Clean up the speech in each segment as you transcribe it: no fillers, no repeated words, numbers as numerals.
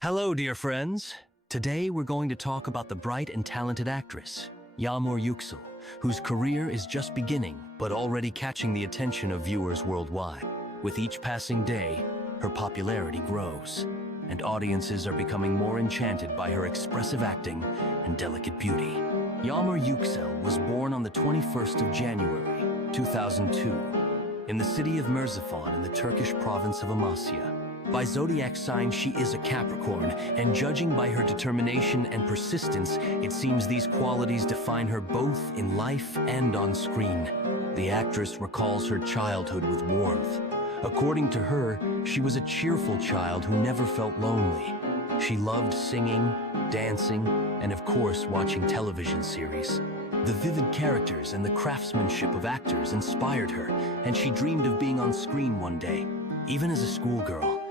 Hello, dear friends. Today we're going to talk about the bright and talented actress, Yağmur Yüksel, whose career is just beginning but already catching the attention of viewers worldwide. With each passing day, her popularity grows, and audiences are becoming more enchanted by her expressive acting and delicate beauty. Yağmur Yüksel was born on the 21st of January, 2002, in the city of Merzifon in the Turkish province of Amasya. By zodiac sign, she is a Capricorn, and judging by her determination and persistence, it seems these qualities define her both in life and on screen. The actress recalls her childhood with warmth. According to her, she was a cheerful child who never felt lonely. She loved singing, dancing, and of course watching television series. The vivid characters and the craftsmanship of actors inspired her, and she dreamed of being on screen one day. Even as a schoolgirl,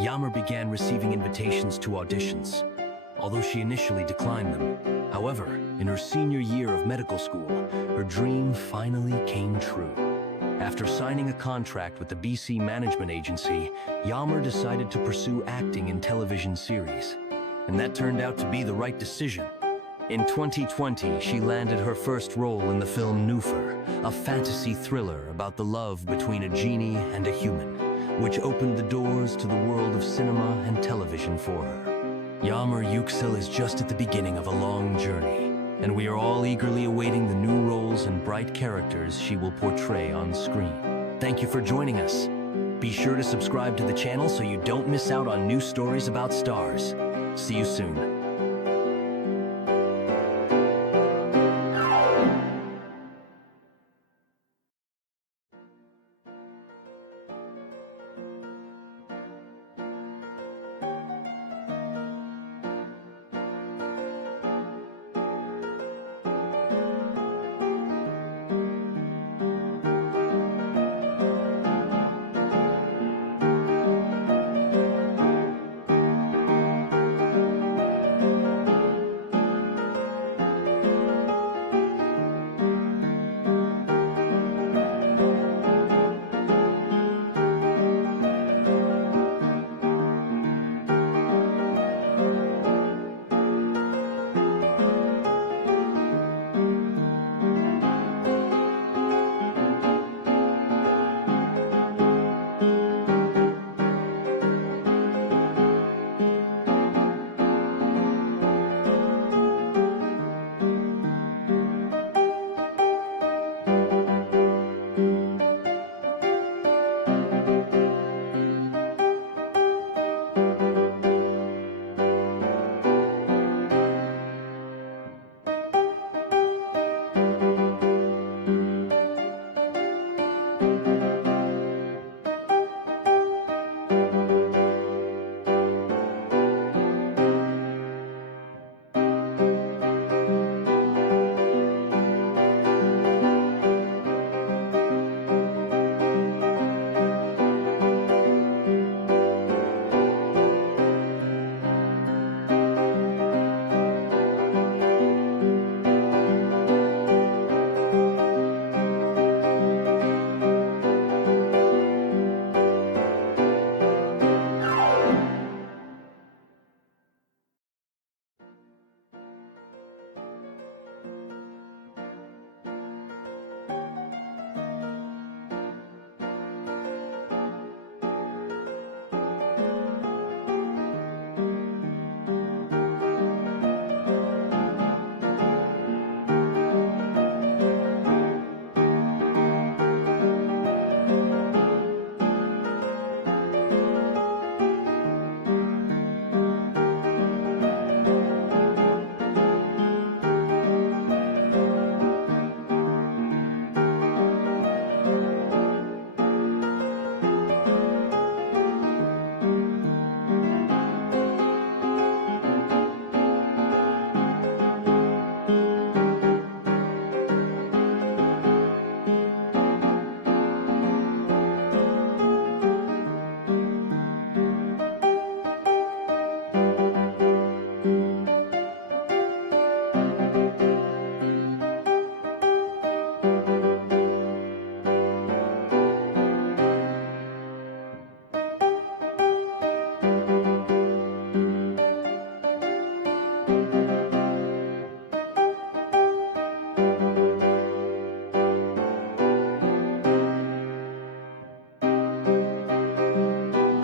Yağmur began receiving invitations to auditions, although she initially declined them. However, in her senior year of medical school, her dream finally came true. After signing a contract with the BC Management Agency, Yağmur decided to pursue acting in television series, and that turned out to be the right decision. In 2020, she landed her first role in the film Nüfur, a fantasy thriller about the love between a genie and a human, which opened the doors to the world of cinema and television for her. Yağmur Yüksel is just at the beginning of a long journey, and we are all eagerly awaiting the new roles and bright characters she will portray on screen. Thank you for joining us. Be sure to subscribe to the channel so you don't miss out on new stories about stars. See you soon.